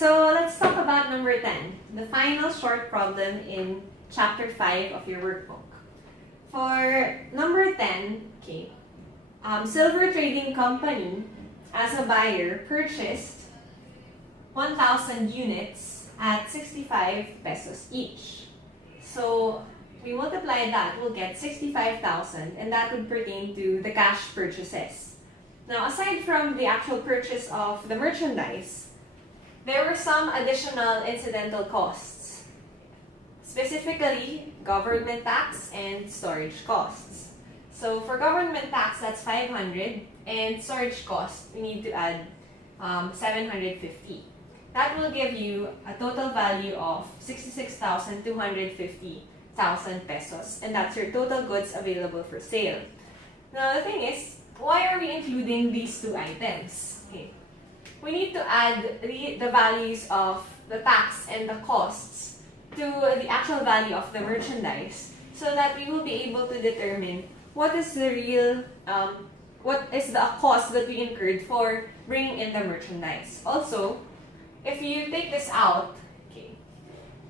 So let's talk about number 10, the final short problem in chapter 5 of your workbook. For number 10, okay, Silver Trading Company, as a buyer, purchased 1,000 units at 65 pesos each. So we multiply that, we'll get 65,000, and that would pertain to the cash purchases. Now, aside from the actual purchase of the merchandise, there were some additional incidental costs, specifically government tax and storage costs. So for government tax, that's 500, and storage cost, we need to add 750. That will give you a total value of 66,250 pesos, and that's your total goods available for sale. Now the thing is, why are we including these two items? Okay. We need to add the values of the tax and the costs to the actual value of the merchandise so that we will be able to determine what is the real, what is the cost that we incurred for bringing in the merchandise. Also, if you take this out, okay,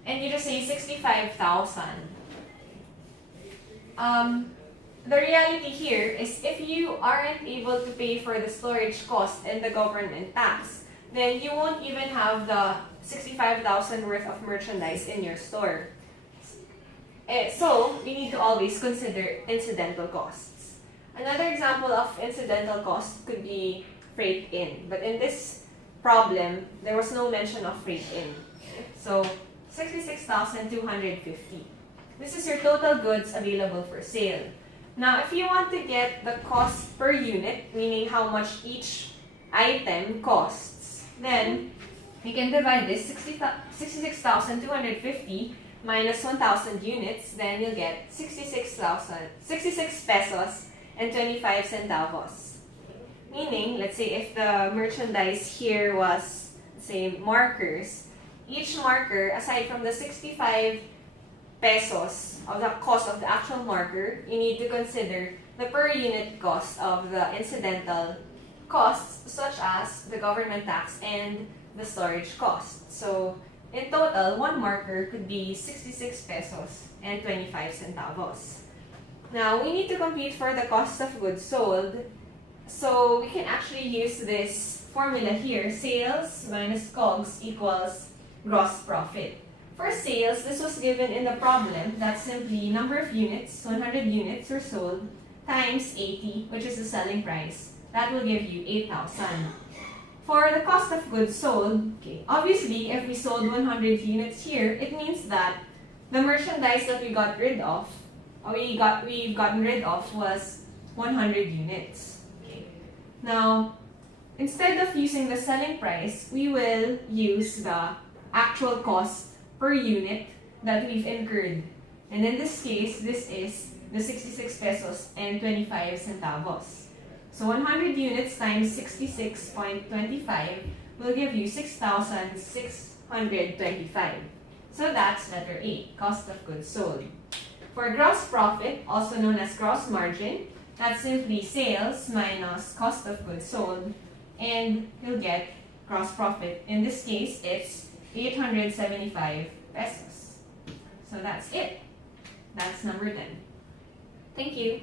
and you just say 65,000, the reality here is if you aren't able to pay for the storage cost and the government tax, then you won't even have the 65,000 worth of merchandise in your store. So, we need to always consider incidental costs. Another example of incidental cost could be freight in. But in this problem, there was no mention of freight in. So, 66,250. This is your total goods available for sale. Now, if you want to get the cost per unit, meaning how much each item costs, then you can divide this 66,250 minus 1,000 units, then you'll get 66 pesos and 25 centavos. Meaning, let's say if the merchandise here was, say, markers, each marker, aside from the 65 pesos of the cost of the actual marker, you need to consider the per unit cost of the incidental costs such as the government tax and the storage cost. So in total, one marker could be 66 pesos and 25 centavos. Now we need to compute for the cost of goods sold. So we can actually use this formula here, sales minus COGS equals gross profit. For sales, this was given in the problem. That's simply number of units, 100 units were sold, times 80, which is the selling price. That will give you 8,000. For the cost of goods sold, okay, obviously, if we sold 100 units here, it means that the merchandise that we got rid of, or we've gotten rid of was 100 units. Okay. Now, instead of using the selling price, we will use the actual cost per unit that we've incurred. And in this case, this is the 66 pesos and 25 centavos. So 100 units times 66.25 will give you 6,625. So that's letter A, cost of goods sold. For gross profit, also known as gross margin, that's simply sales minus cost of goods sold, and you'll get gross profit. In this case, it's 875 pesos. So that's it. That's number 10. Thank you.